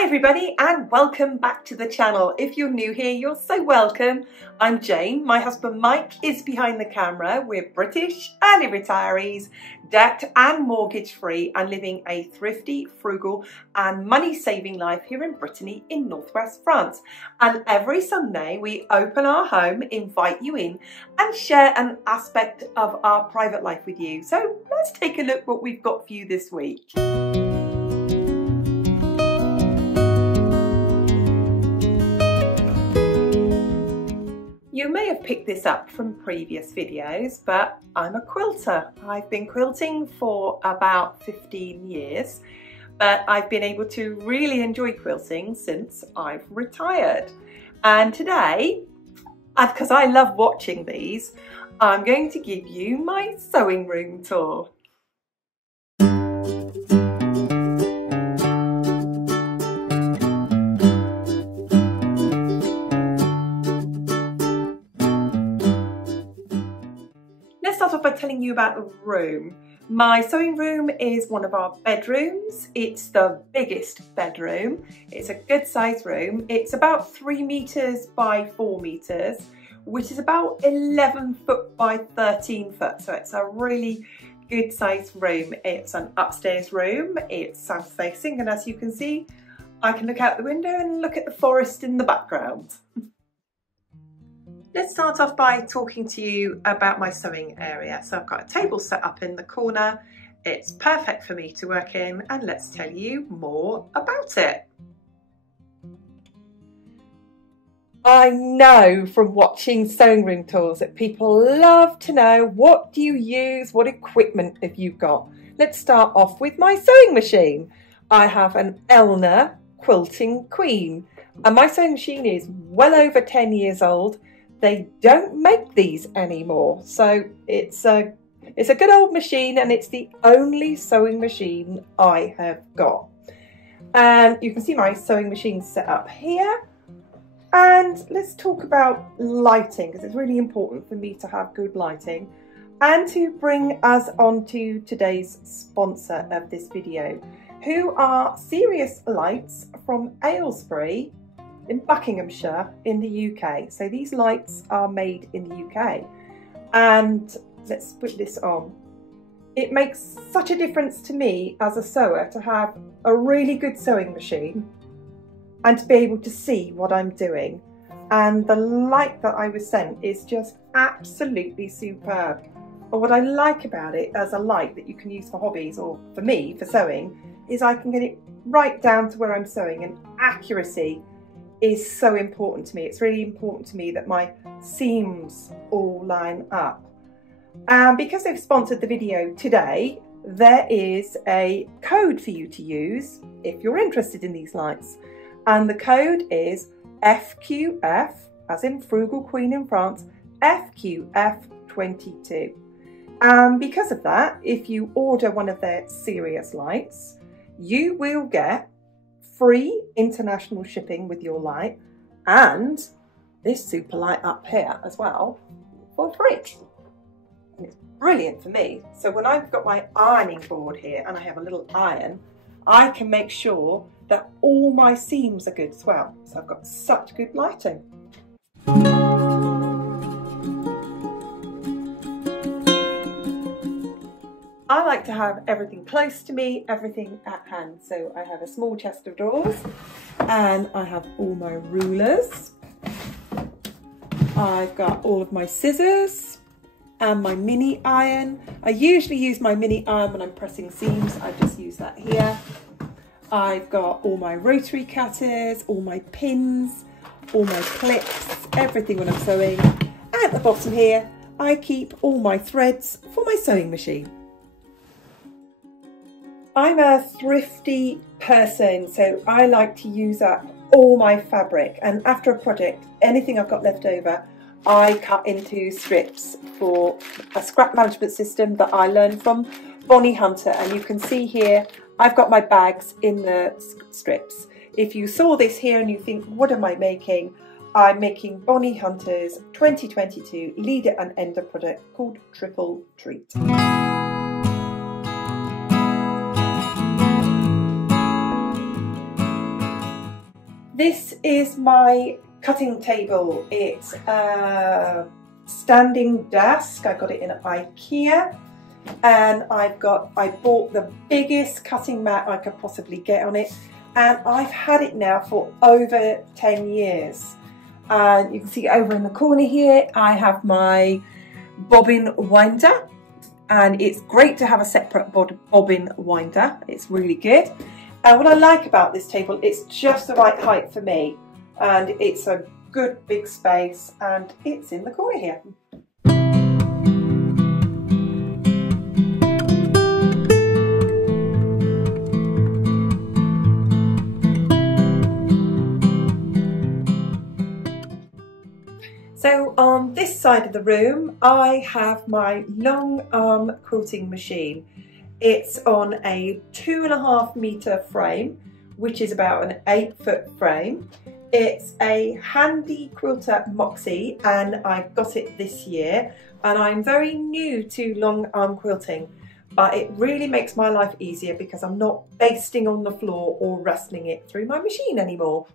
Hi everybody and welcome back to the channel. If you're new here, you're so welcome. I'm Jane. My husband Mike is behind the camera. We're British early retirees, debt and mortgage free, and living a thrifty, frugal and money saving life here in Brittany in northwest France. And every Sunday we open our home, invite you in and share an aspect of our private life with you. So let's take a look what we've got for you this week. You may have picked this up from previous videos, but I'm a quilter. I've been quilting for about 15 years, but I've been able to really enjoy quilting since I've retired. And today, because I love watching these, I'm going to give you my sewing room tour. Let's start off by telling you about the room. My sewing room is one of our bedrooms. It's the biggest bedroom. It's a good sized room. It's about 3 meters by 4 meters, which is about 11 foot by 13 foot. So it's a really good sized room. It's an upstairs room. It's south facing, and as you can see, I can look out the window and look at the forest in the background. Let's start off by talking to you about my sewing area. So I've got a table set up in the corner. It's perfect for me to work in, and let's tell you more about it. I know from watching sewing room tours that people love to know, what do you use, what equipment have you got? Let's start off with my sewing machine. I have an Elna Quilting Queen, and my sewing machine is well over 10 years old. They don't make these anymore, so it's a good old machine, and it's the only sewing machine I have got. And you can see my sewing machine set up here. And let's talk about lighting, because it's really important for me to have good lighting. And to bring us on to today's sponsor of this video, who are Serious Lights from Aylesbury in Buckinghamshire in the UK. So these lights are made in the UK, and let's put this on. It makes such a difference to me as a sewer to have a really good sewing machine and to be able to see what I'm doing. And the light that I was sent is just absolutely superb. But what I like about it as a light that you can use for hobbies, or for me for sewing, is I can get it right down to where I'm sewing, and accuracy is so important to me. It's really important to me that my seams all line up. And because they've sponsored the video today, there is a code for you to use if you're interested in these lights. And the code is FQF, as in Frugal Queen in France, FQF22. And because of that, if you order one of their Serious Lights, you will get free international shipping with your light, and this super light up here as well for free. And it's brilliant for me. So when I've got my ironing board here and I have a little iron, I can make sure that all my seams are good as well. So I've got such good lighting. I like to have everything close to me, everything at hand. So I have a small chest of drawers, and I have all my rulers. I've got all of my scissors and my mini iron. I usually use my mini iron when I'm pressing seams. I just use that here. I've got all my rotary cutters, all my pins, all my clips, everything when I'm sewing. And at the bottom here, I keep all my threads for my sewing machine. I'm a thrifty person, so I like to use up all my fabric, and after a project, anything I've got left over, I cut into strips for a scrap management system that I learned from Bonnie Hunter. And you can see here, I've got my bags in the strips. If you saw this here and you think, what am I making? I'm making Bonnie Hunter's 2022 Leader and Ender product called Triple Treat. This is my cutting table. It's a standing desk. I got it in IKEA, and I bought the biggest cutting mat I could possibly get on it, and I've had it now for over 10 years. And you can see over in the corner here I have my bobbin winder, and it's great to have a separate bobbin winder. It's really good. And what I like about this table, it's just the right height for me, and it's a good big space, and it's in the corner here. So on this side of the room, I have my long arm quilting machine. It's on a 2.5 metre frame, which is about an 8-foot frame. It's a handy quilter Moxie, and I got it this year, and I'm very new to long arm quilting, but it really makes my life easier because I'm not basting on the floor or wrestling it through my machine anymore.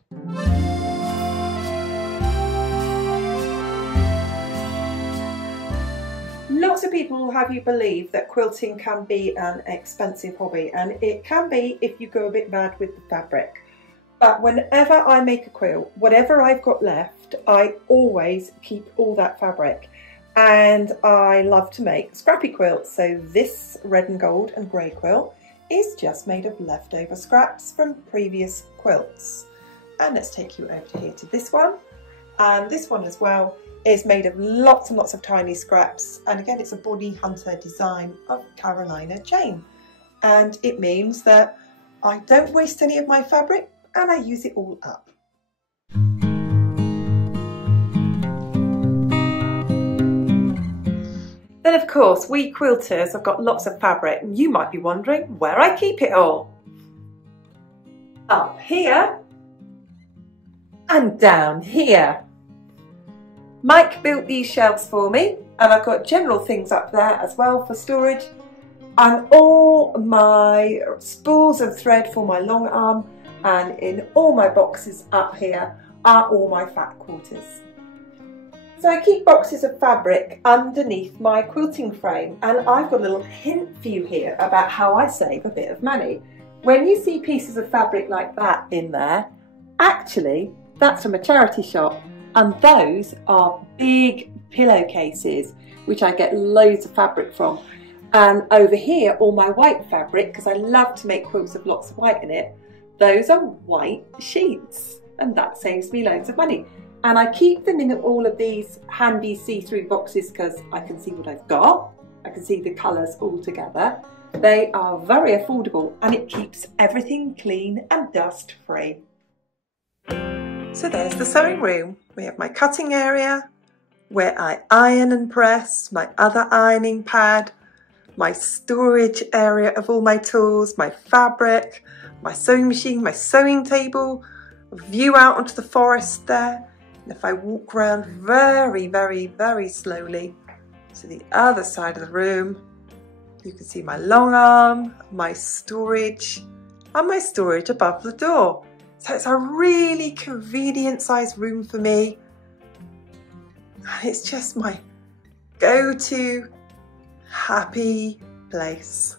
Lots of people have you believe that quilting can be an expensive hobby, and it can be if you go a bit mad with the fabric. But whenever I make a quilt, whatever I've got left, I always keep all that fabric. And I love to make scrappy quilts. So this red and gold and grey quilt is just made of leftover scraps from previous quilts. And let's take you over here to this one. And this one as well is made of lots and lots of tiny scraps, and again it's a Body Hunter design of Carolina chain, and it means that I don't waste any of my fabric and I use it all up. Then of course we quilters have got lots of fabric, and you might be wondering where I keep it all. Up here and down here. Mike built these shelves for me, and I've got general things up there as well for storage, and all my spools of thread for my long arm, and in all my boxes up here are all my fat quarters. So I keep boxes of fabric underneath my quilting frame, and I've got a little hint for you here about how I save a bit of money. When you see pieces of fabric like that in there, actually that's from a charity shop. And those are big pillowcases, which I get loads of fabric from. And over here, all my white fabric, because I love to make quilts with lots of white in it, those are white sheets, and that saves me loads of money. And I keep them in all of these handy see-through boxes because I can see what I've got. I can see the colours all together. They are very affordable, and it keeps everything clean and dust-free. So there's the sewing room. We have my cutting area, where I iron and press, my other ironing pad, my storage area of all my tools, my fabric, my sewing machine, my sewing table, a view out onto the forest there. And if I walk around very, very, very slowly to the other side of the room, you can see my long arm, my storage, and my storage above the door. So it's a really convenient sized room for me. And it's just my go-to happy place.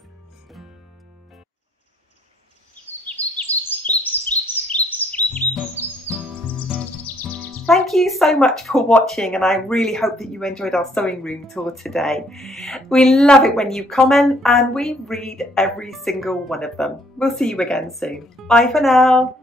Thank you so much for watching, and I really hope that you enjoyed our sewing room tour today. We love it when you comment, and we read every single one of them. We'll see you again soon. Bye for now.